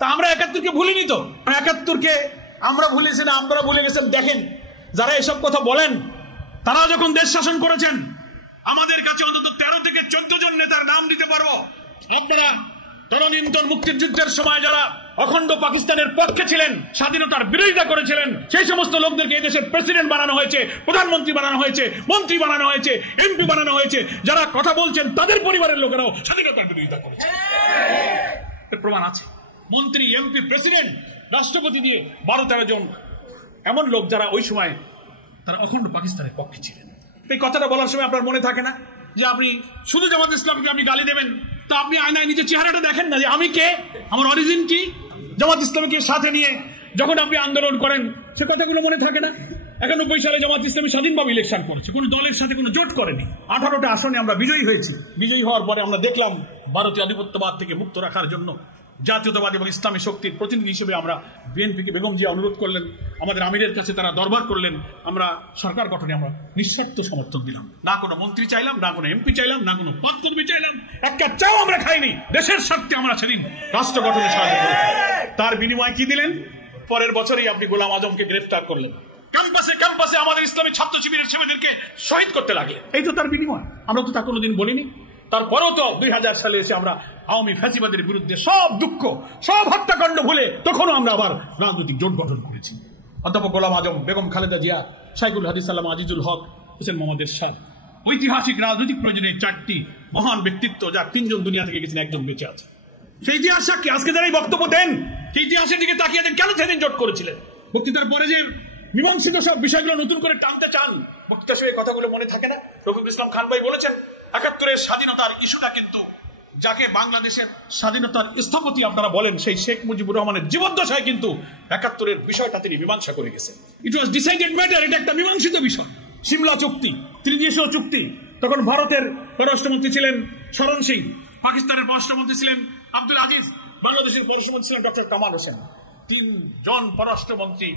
তা আমরা ৭১কে ভুলিনি তো। ৭১কে আমরা ভুলেছি না, আমরা ভুলে গেছেন। দেখেন, যারা এসব কথা বলেন তারা যখন দেশ শাসন করেছেন, আমাদের কাছে অন্তত 13 থেকে 14 জন নেতার নাম দিতে পারবো। আপনারা তদানীন্তন মুক্তিযুদ্ধের সময় যারা অখণ্ড পাকিস্তানের পক্ষে ছিলেন, স্বাধীনতার বিরোধিতা করেছিলেন, সেই সমস্ত লোকদেরকে এই দেশের প্রেসিডেন্ট বানানো হয়েছে, প্রধানমন্ত্রী বানানো হয়েছে, মন্ত্রী বানানো হয়েছে, এমপি বানানো হয়েছে। যারা কথা বলছেন তাদের পরিবারের লোকেরাও স্বাধীনতার বিরোধিতা করেছে, এর প্রমাণ আছে। মন্ত্রী, এমপি, প্রেসিডেন্ট, রাষ্ট্রপতি দিয়ে 12-13 জন এমন লোক যারা ওই সময় তারা অখণ্ড পাকিস্তানের পক্ষে ছিলেন। এই কথাটা বলার সময় আপনার মনে থাকে না যে আপনি শুধু জামাত ইসলামকে আপনি গালি দেবেন, তো আপনি আয়নায় নিজের চেহারাটা দেখেন না যে আমি কে, আমার অরিজিন কি। জামাত ইসলামকে সাথে নিয়ে যখন আপনি আন্দোলন করেন সে কথাগুলো মনে থাকে না। 91 সালে জামাত ইসলামী স্বাধীনভাবে ইলেকশন করেছে, কোনো দলের সাথে কোনো জোট করেনি। 18টা আসনে আমরা বিজয়ী হয়েছি। বিজয়ী হওয়ার পরে আমরা দেখলাম ভারতীয় আধিপত্যবাদ থেকে মুক্ত রাখার জন্য জাতীয়তাবাদী এবং ইসলামী শক্তির প্রতিনিধি হিসেবে আমরা বিএনপিকে, বেগম জিয়া অনুরোধ করলেন, আমাদের আমিরের কাছে তারা দরবার করলেন, আমরা সরকার গঠনে আমরা নিঃস্বার্থ সমর্থন দিলাম। না কোনো মন্ত্রী চাইলাম, না কোনো এমপি চাইলাম, না কোনো পদকর্মী চাইলাম, একটা চাও আমরা খাইনি। দেশের স্বার্থে আমরা সেদিন রাষ্ট্র গঠনে সাহায্য করেছি। তার বিনিময়ে কি দিলেন? পরের বছরই আপনি গোলাম আজমকে গ্রেফতার করলেন, ক্যাম্পাসে ক্যাম্পাসে আমাদের ইসলামী ছাত্র শিবিরের ছেলেদেরকে শহীদ করতে লাগলেন। এই তো তার বিনিময়। আমরা তো তা কোনোদিন বলিনি। তারপরেও তো 2000 সালে এসে আমরা আওয়ামী ফ্যাসিবাদের বিরুদ্ধে সব দুঃখ, সব হত্যাকাণ্ড ভুলে তখনও আমরা আবার রাজনৈতিক জোট গঠন করেছি। অধ্যাপক গোলাম আজম, বেগম খালেদা জিয়া, শাইখুল হাদিস আল্লামা আজিজুল হক, হোসেন মোহাম্মদ এরশাদ, ঐতিহাসিক রাজনৈতিক প্রয়োজনে 4টি মহান ব্যক্তিত্ব, যার 3 জন দুনিয়া থেকে গেছেন, 1 জন বেঁচে আছে। সেই ইতিহাস সাক্ষী আজকে যারা এই বক্তব্য দেন, সেই ইতিহাসের দিকে তাকিয়ে দেন, কেন সেদিন জোট করেছিলেন? বক্তৃতার পরে যে মীমাংসিত সব বিষয়গুলো নতুন করে টানতে চান, বক্তৃতার সময় কথাগুলো মনে থাকে না? রফিকুল ইসলাম খান ভাই বলেছেন ৭১-এর স্বাধীনতার ইস্যুটা কিন্তু যাকে বাংলাদেশের স্বাধীনতার স্থপতি আপনারা বলেন, সেই শেখ মুজিবুর রহমানের জীবদ্দশায় কিন্তু ৭১-এর বিষয়টা তিনি মীমাংসা করে গেছেন। ইট ওয়াজ ডিসাইডেড ম্যাটার, এটা একটা মীমাংসিত বিষয়। সিমলা চুক্তি, ত্রিদেশীয় চুক্তি, তখন ভারতের পররাষ্ট্রমন্ত্রী ছিলেন শরণ সিং, পাকিস্তানের পররাষ্ট্রমন্ত্রী ছিলেন আব্দুল আজিজ, বাংলাদেশের পররাষ্ট্রমন্ত্রী ছিলেন ডক্টর কামাল হোসেন। 3 জন পররাষ্ট্রমন্ত্রী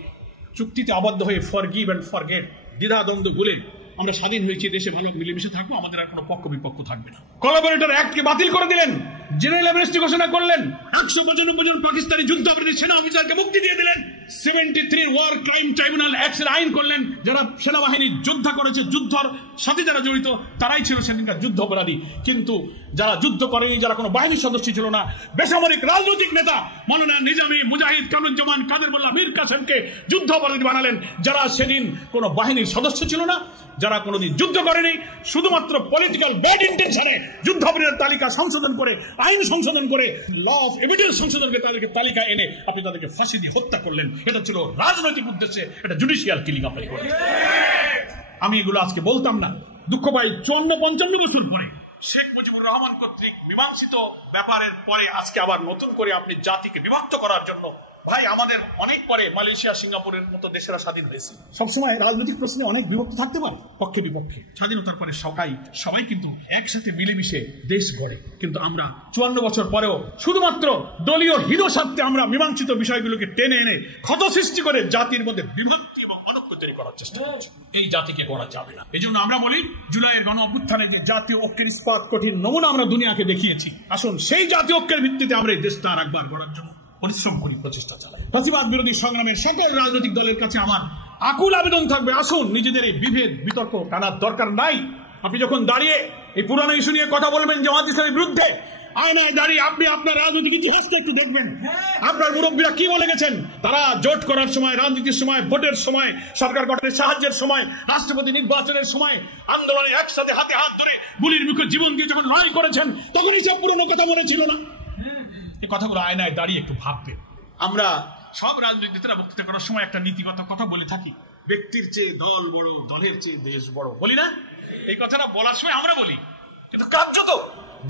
চুক্তিতে আবদ্ধ হয়ে ফরগিভ এন্ড ফরগেট, দ্বিধাদ্বন্দ্ব ভুলে আমরা স্বাধীন হয়েছি, দেশে ভালো মিলেমিশে থাকবো, আমাদের আর কোনো পক্ষ বিপক্ষ থাকবে না। কোলাবোরেটর অ্যাক্টকে বাতিল করে দিলেন, জেনারেল অ্যামনেস্টি ঘোষণা করলেন, 195 জন পাকিস্তানি যুদ্ধাপরাধী সেনা অফিসারকে মুক্তি দিয়ে দিলেন, 73 ওয়ার ক্রাইম ট্রাইব্যুনাল অ্যাক্টের আইন করলেন। যারা সেনাবাহিনী যুদ্ধ করেছে, যুদ্ধর সাথে যারা জড়িত তারাই ছিল সেদিনকার যুদ্ধ অপরাধী। কিন্তু যারা যুদ্ধ করেনি, যারা কোনো বাহিনীর সদস্য ছিল না, বেসামরিক রাজনৈতিক নেতা মাওলানা নিজামী, মুজাহিদ, কামরুজ্জামান, কাদের মোল্লা, মীর কাসেমকে যুদ্ধ অপরাধী বানালেন, যারা সেদিন কোনো বাহিনীর সদস্য ছিল না, যারা কোনোদিন যুদ্ধ করেনি, শুধুমাত্র পলিটিক্যাল ব্যাড ইন্টেনশনে যুদ্ধাপরাধীর তালিকা সংশোধন করে, আইন সংশোধন করে, ল অফ এভিডেন্স সংশোধন করে তাদেরকে তালিকা এনে আপনি তাদেরকে ফাঁসি দিয়ে হত্যা করলেন। এটা ছিল রাজনৈতিক উদ্দেশ্যে, এটা জুডিশিয়াল কিলিং আপনি করলেন। আমি এগুলো আজকে বলতাম না। দুঃখ পাই 54-55 বছর পরে শেখ মুজিবুর রহমান কর্তৃক মীমাংসিত ব্যাপারের পরে আজকে আবার নতুন করে আপনি জাতিকে বিভক্ত করার জন্য, ভাই আমাদের অনেক পরে মালয়েশিয়া, সিঙ্গাপুরের মতো দেশেরা স্বাধীন হয়েছে। সবসময় রাজনৈতিক প্রশ্নে অনেক বিভক্ত থাকতে পারে, পক্ষে বিপক্ষে। স্বাধীনতার পরে সবাই কিন্তু একসাথে মিলেমিশে দেশ গড়ে। কিন্তু আমরা 54 বছর পরেও শুধুমাত্র দলীয় হিত স্বার্থে আমরা মীমাংসিত বিষয়গুলোকে টেনে এনে ক্ষত সৃষ্টি করে জাতির মধ্যে বিভক্তি এবং অনৈক্য তৈরি করার চেষ্টা করছি। এই জাতিকে গড়া যাবে না। এই জন্য আমরা বলি, জুলাইয়ের গণ অভ্যুত্থানে যে জাতীয় ঐক্যের ইস্পাত কঠিন নমুনা আমরা দুনিয়াকে দেখিয়েছি, আসুন সেই জাতীয় ঐক্যের ভিত্তিতে আমরা এই দেশটা আর একবার গড়ার জন্য পরিশ্রম করি, প্রচেষ্টা চালাই। ফ্যাসিবাদ বিরোধী সংগ্রামের সকল রাজনৈতিক দলের কাছে আমার আকুল আবেদন থাকবে, আসুন নিজেদের এই বিভেদ বিতর্ক টানার দরকার নাই। আপনি যখন দাঁড়িয়ে এই পুরানো ইস্যু নিয়ে কথা বলবেন জামাত ইসলামের বিরুদ্ধে, আয়নায় দাঁড়িয়ে আপনি আপনার রাজনৈতিক ইতিহাসটা একটু দেখবেন। আপনার মুরব্বীরা কি বলে গেছেন? তারা জোট করার সময়, রাজনীতির সময়, ভোটের সময়, সরকার গঠনের সাহায্যের সময়, রাষ্ট্রপতি নির্বাচনের সময়, আন্দোলনে একসাথে হাতে হাত ধরে গুলির মুখে জীবন দিয়ে যখন লড়াই করেছেন, তখনই সব পুরনো কথা মনে ছিল না? এই কথাগুলো আয়নায় দাঁড়িয়ে একটু ভাববেন। আমরা সব রাজনীতিরা বক্তৃতা করার সময় একটা নীতিগত কথা বলে থাকি, ব্যক্তির চেয়ে দল বড়, দলের চেয়ে দেশ বড়, বলি না? এই কথাটা বলার সময় আমরা বলি, কিন্তু কার্য তো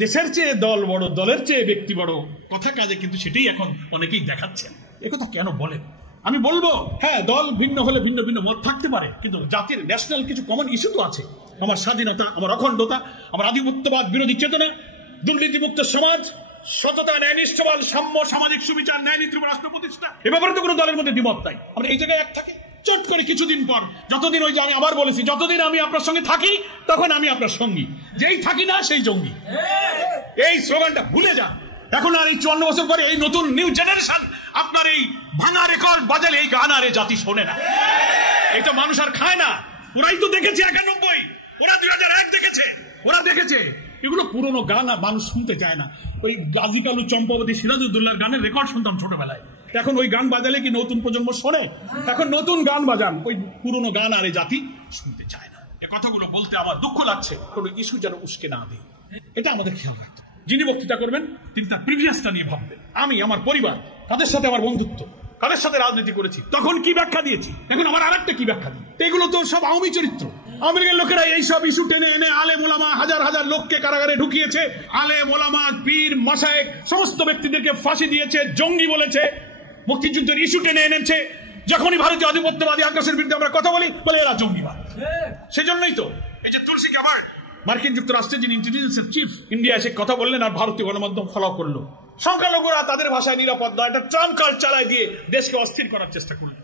দেশের চেয়ে দল বড়, দলের চেয়ে ব্যক্তি বড়, কথা কাজে কিন্তু সেটাই এখন অনেকেই দেখাচ্ছেন। একথা কেন বলেন? আমি বলবো, হ্যাঁ, দল ভিন্ন হলে ভিন্ন ভিন্ন মত থাকতে পারে, কিন্তু জাতির ন্যাশনাল কিছু কমন ইস্যু তো আছে। আমার স্বাধীনতা, আমার অখণ্ডতা, আমার আধিপত্যবাদ বিরোধী চেতনা, দুর্নীতিমুক্ত সমাজ, সততা, ন্যায়নিষ্ঠবাদ, সাম্য, সামাজিক সুবিচার, ন্যায় নীতি রাষ্ট্র প্রতিষ্ঠা, এ ব্যাপারে তো কোনো দলের মধ্যে দ্বিমত নাই। আমরা এই জায়গায় এক থাকি। চট করে কিছুদিন পর, যতদিন ওই যে আমি আবার বলেছি, যতদিন আমি আপনার সঙ্গে থাকি তখন আমি আপনার সঙ্গী, যেই থাকি না সেই জঙ্গি। এই স্লোগানটা ভুলে যান। এখন আর এই 54 বছর পরে এই নতুন নিউ জেনারেশন আপনার এই ভাঙা রেকর্ড বাজালে এই গান আর এই জাতি শোনে না। এটা মানুষ আর খায় না। ওরাই তো দেখেছে 91, ওরা 2001 দেখেছে, ওরা দেখেছে। এগুলো পুরনো গান আর মানুষ শুনতে চায় না। ওই গাজী কালু, চম্পাবতী, সিরাজউদ্দৌলার গানের রেকর্ড শুনতাম ছোটবেলায়। এখন ওই গান বাজালে কি নতুন প্রজন্ম শোনে? এখন নতুন গান বাজান, ওই পুরনো গান আর এই জাতি শুনতে চায় না। এই কথাগুলো বলতে আমার দুঃখ লাগছে, কোনো ইস্যু যেন উস্কে না দিই, এটা আমাদের খেয়াল রাখতে। যিনি বক্তৃতা করবেন তিনি তার প্রিভিয়াসটা নিয়ে ভাববেন। আমি, আমার পরিবার, তাদের সাথে আমার বন্ধুত্ব, তাদের সাথে রাজনীতি করেছি, তখন কি ব্যাখ্যা দিয়েছি, এখন আমার আরেকটা কি ব্যাখ্যা দিই। এগুলো তো সব আওয়ামী চরিত্র। আওয়ামী লীগের লোকেরা এইসব ইস্যু টেনে এনে আলেম ওলামা, হাজার হাজার লোককে কারাগারে ঢুকিয়েছে। আলেম ওলামা, পীর, মাশায়েখ সমস্ত ব্যক্তিদেরকে ফাঁসি দিয়েছে, জঙ্গি বলেছে, মুক্তিযুদ্ধের ইস্যু টেনে এনেছে। যখনই ভারতীয় আধিপত্যবাদী আগ্রাসনের বিরুদ্ধে আমরা কথা বলি, বলে এরা জঙ্গিবাদ। সেজন্যই তো এই যে তুলসী গ্যাবার্ড, মার্কিন যুক্তরাষ্ট্রের যিনি ইন্টেলিজেন্সের চিফ, ইন্ডিয়া এসে কথা বললেন আর ভারতীয় গণমাধ্যম ফলো করলো। সংখ্যালঘুরা তাদের ভাষায় নিরাপদ নয়, এটা ট্রাম্প কার্ড চালায় দিয়ে দেশকে অস্থির করার চেষ্টা করলো।